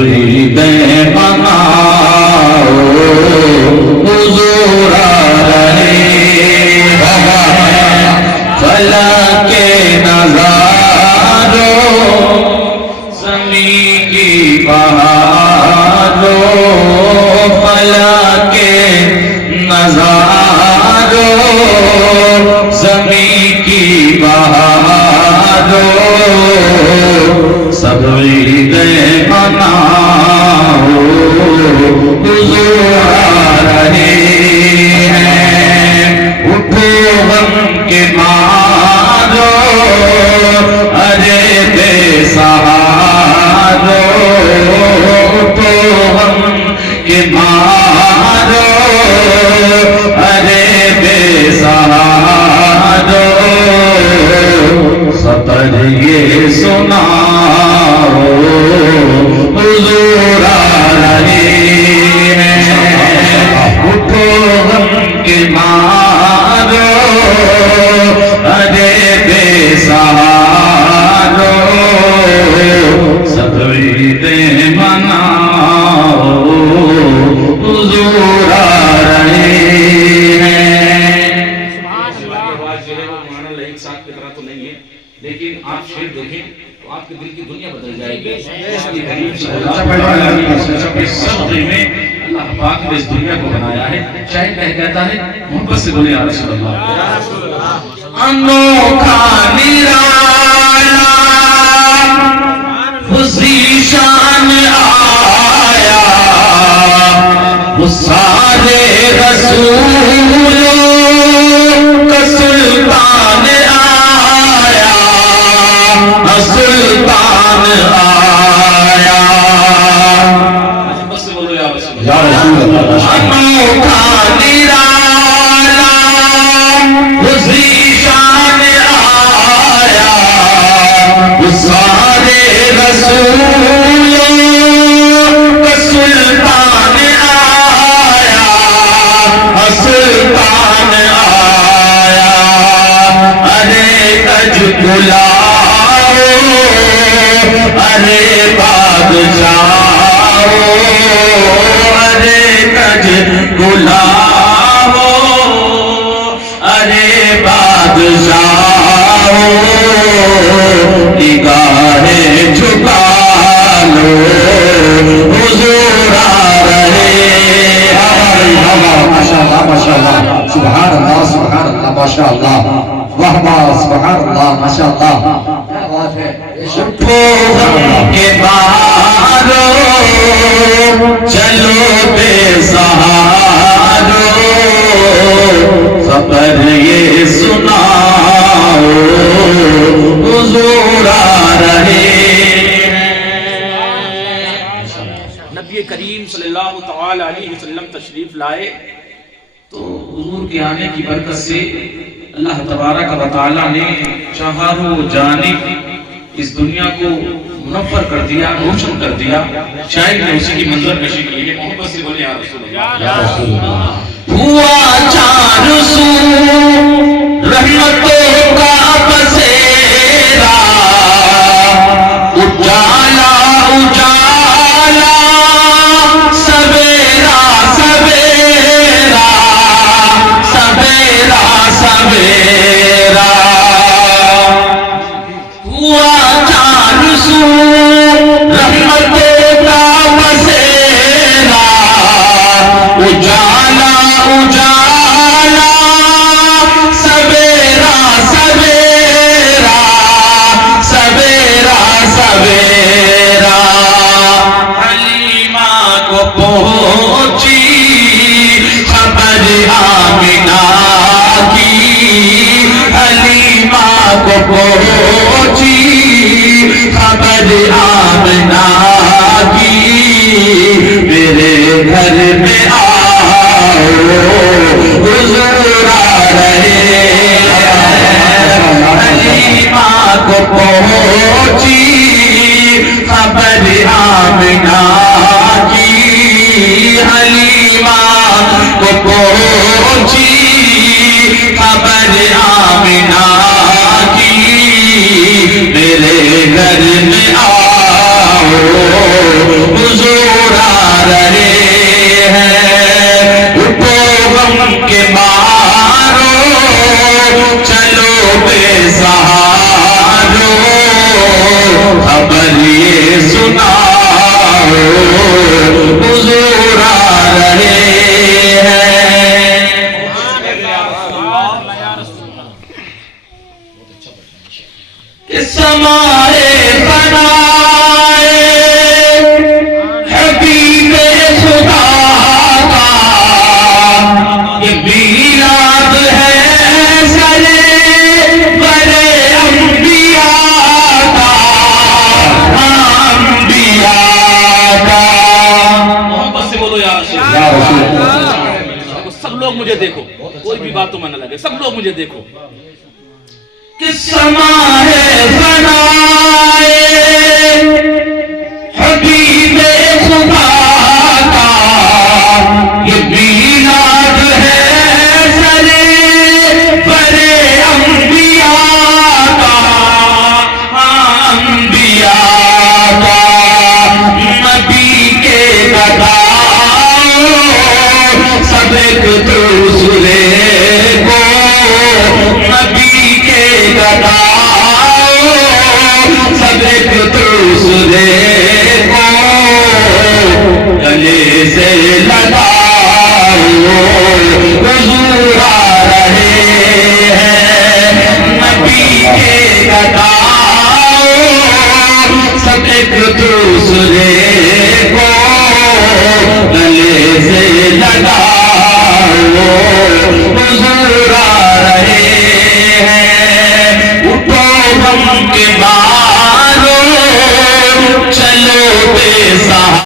عیدیں مناؤ حضور آ رہے ہیں فلک کے نظاروں زمین کی بہاروں فلک کے نظاروں زمین کی بہاروں سب عیدیں مناؤ حضور آ رہے ہیں اٹھو غم کے مارو ارے بے سہارو اٹھو غم کے مارو ارے بے سہارو سطر یہ سناؤ حضور آ رہے ہیں اٹھو غم کے مارو ارے بے سہارو سب عیدیں مناؤ حضور آ رہے لیکن آپ شیر دیکھیں تو آپ کے دل کی دنیا بدل جائے گی میں اللہ پاک نے اس دنیا کو بنایا ہے شاید کہتا ہے محبت سے بولے یا رسول اللہ انوکھا نرالا خوشی شان آیا وہ سارے رسولوں کا سلطان سلطان آیا بس بولو یا رسول اللہ انوکھا نرالا خوشی شان آیا وہ سارے رسولوں کا سلطان آیا سلطان آیا ارے کج گلا ارے بادشاہ ارے کج گلاو ارے بادشاہ نگاہیں جھکا لو حضور آ رہے ماشاءاللہ ماشاءاللہ سبحان اللہ سبحان اللہ ماشاءاللہ واہ واہ سبحان اللہ ماشاءاللہ اٹھو غم کے مارو چلو بے سہارو خبر یہ سناؤ حضور آ رہے نبی کریم صلی اللہ تعالی علیہ وسلم تشریف لائے تو حضور کے آنے کی برکت سے اللہ تبارک و تعالی نے چہاروں جانب اس دنیا کو منور کر دیا روشن کر دیا شاید نے اسی کی منظر کشی کی ہے محبت سے بولے یا رسول اللہ ہوا چار سو رحمتوں کا بسیرا اجالا اجالا سویرا سویرا سویرا سویرا ہوا رحمتوں کا بسیرا اجالا اجالا سویرا سویرا سویرا سویرا حلیمہ کو پہنچی خبر آمنہ کی حلیمہ کو پہنچی خبر آمنہ کی میرے گھر میں آؤ حضور آ رہے حلیمہ کو پہنچی خبر آمنہ کی حلیمہ کو پہنچی خبر آمنہ کی میرے گھر میں آؤ سمائے بنائے حبیب خدا کا، یہ میلاد ہے سرے بڑے انبیاء کا، انبیاء کا۔ محبت سے بولو یا رسول اللہ۔ سب لوگ مجھے دیکھو، کوئی بھی بات تو میں نہ لگے، سب لوگ مجھے دیکھو۔ کہ سمائے بنائے حبیب خدا کا، یہ میلاد ہے سرے بڑے انبیاء کا، انبیاء کا۔ نبی کے گداؤں سب ایک دوسرے کو، نبی کے گداؤں سب ایک دوسرے کو گلے سے لگاؤ، حضور آ رہے ہیں۔ نبی کے گداؤں سب ایک دوسرے کو گلے سے لگاؤ، حضور آ رہے ہیں۔ اٹھو غم کے بعد